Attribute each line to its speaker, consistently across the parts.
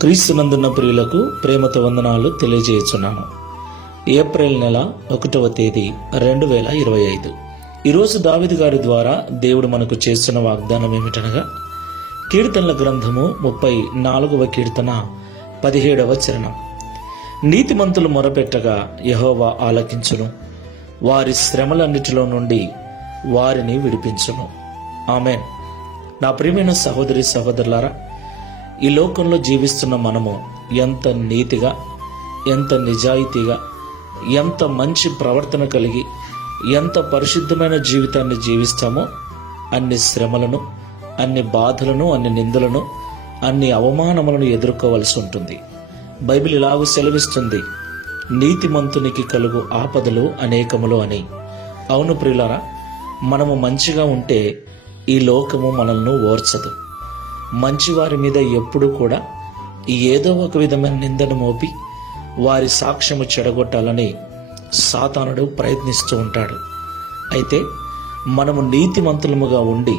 Speaker 1: క్రీస్తునందున్న ప్రియులకు ప్రేమతో వందనాలు తెలియజేయుచున్నాను. ఏప్రిల్ నెల ఒకటవ తేదీ రెండు వేల ఇరవై ఐదు. ఈరోజు దావిది గారి ద్వారా దేవుడు మనకు చేస్తున్న వాగ్దానం ఏమిటనగా కీర్తనల గ్రంథము ముప్పై నాలుగవ కీర్తన పదిహేడవ చరణం. నీతిమంతులు మొరపెట్టగా యహోవా ఆలకించును. వారి శ్రమలన్నిటిలో నుండి వారిని విడిపించును. ఆమెన్. నా ప్రియమైన సహోదరి సహోదరులారా ఈ లోకంలో జీవిస్తున్న మనము ఎంత నీతిగా ఎంత నిజాయితీగా ఎంత మంచి ప్రవర్తన కలిగి ఎంత పరిశుద్ధమైన జీవితాన్ని జీవిస్తామో అన్ని శ్రమలను అన్ని బాధలను అన్ని నిందలను అన్ని అవమానములను ఎదుర్కోవలసి ఉంటుంది. బైబిల్ ఇలాగూ సెలవిస్తుంది నీతిమంతునికి కలుగు ఆపదలు అనేకములు అని. అవును ప్రియులారా మనము మంచిగా ఉంటే ఈ లోకము మనల్ని ఓర్చదు. మంచివారి మీద ఎప్పుడూ కూడా ఏదో ఒక విధమైన నిందను మోపి వారి సాక్ష్యము చెడగొట్టాలని సాతానుడు ప్రయత్నిస్తూ ఉంటాడు. అయితే మనము నీతిమంతులముగా ఉండి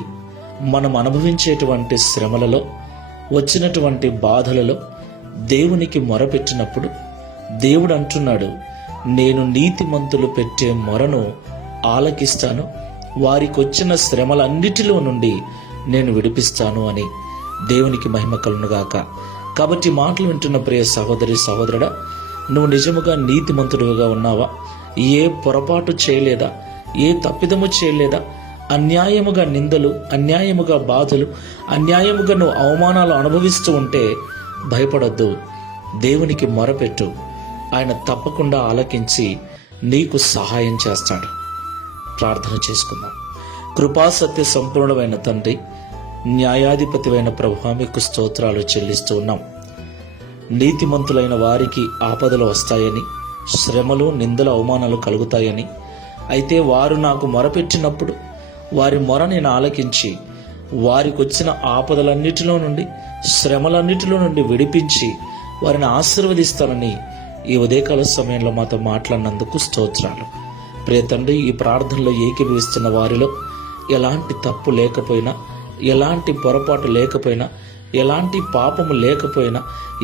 Speaker 1: మనం అనుభవించేటువంటి శ్రమలలో వచ్చినటువంటి బాధలలో దేవునికి మొరపెట్టినప్పుడు దేవుడు అంటున్నాడు నేను నీతిమంతులు పెట్టే మొరను ఆలకిస్తాను. వారికి వచ్చిన శ్రమలన్నిటిలో నుండి నేను విడిపిస్తాను అని. దేవునికి మహిమ కలునుగాక కాబట్టి మాటలు వింటున్న ప్రియ సహోదరి సహోదరుడా నువ్వు నిజముగా నీతిమంతుడుగా ఉన్నావా? ఏ పొరపాటు చేయలేదా? ఏ తప్పిదము చేయలేదా? అన్యాయముగా నిందలు అన్యాయముగా బాధలు అన్యాయముగా నువ్వు అవమానాలు అనుభవిస్తూ ఉంటే భయపడొద్దు. దేవునికి మొరపెట్టు. ఆయన తప్పకుండా ఆలకించి నీకు సహాయం చేస్తాడు. ప్రార్థన చేసుకుందాం. కృపాసత్య సంపూర్ణమైన తండ్రి న్యాయాధిపతివైన ప్రభు మీకు స్తోత్రాలు చెల్లిస్తూ ఉన్నాం. నీతిమంతులైన వారికి ఆపదలు వస్తాయని శ్రమలు నిందల అవమానాలు కలుగుతాయని అయితే వారు నాకు మొరపెట్టినప్పుడు వారి మొర నేను ఆలకించి వారికి వచ్చిన ఆపదలన్నిటిలో నుండి శ్రమలన్నిటిలో నుండి విడిపించి వారిని ఆశీర్వదిస్తానని ఈ ఉదయకాల సమయంలో మాతో మాట్లాడినందుకు స్తోత్రాలు. ప్రియ తండ్రి ఈ ప్రార్థనలో ఏకీభవిస్తున్న వారిలో ఎలాంటి తప్పు లేకపోయినా ఎలాంటి పొరపాటు లేకపోయినా ఎలాంటి పాపము లేకపోయినా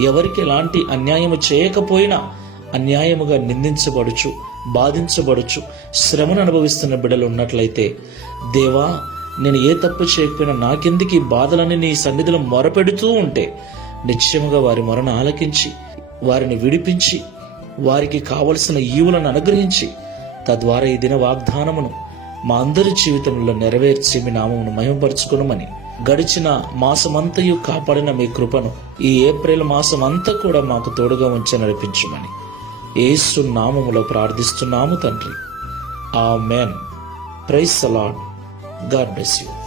Speaker 1: ఎవరికి ఎలాంటి అన్యాయము చేయకపోయినా అన్యాయముగా నిందించబడుచు బాధించబడుచు శ్రమను అనుభవిస్తున్న బిడ్డలు ఉన్నట్లయితే దేవా నేను ఏ తప్పు చేయకపోయినా నాకెందుకు ఈ బాధలని నీ సన్నిధిలో మొరపెడుతూ ఉంటే నిశ్చయముగా వారి మొరను ఆలకించి వారిని విడిపించి వారికి కావలసిన ఈవులను అనుగ్రహించి తద్వారా ఈ దిన వాగ్దానమును మా అందరి జీవితంలో నెరవేర్చి మీ నామమును మహిమపరచుకునమని గడిచిన మాసమంతయు కాపాడిన మీ కృపను ఈ ఏప్రిల్ మాసం అంతా కూడా మాకు తోడుగా ఉంచి నడిపించమని ఏసు నామములో ప్రార్థిస్తున్నాము తండ్రి. Amen praise the lord God bless you.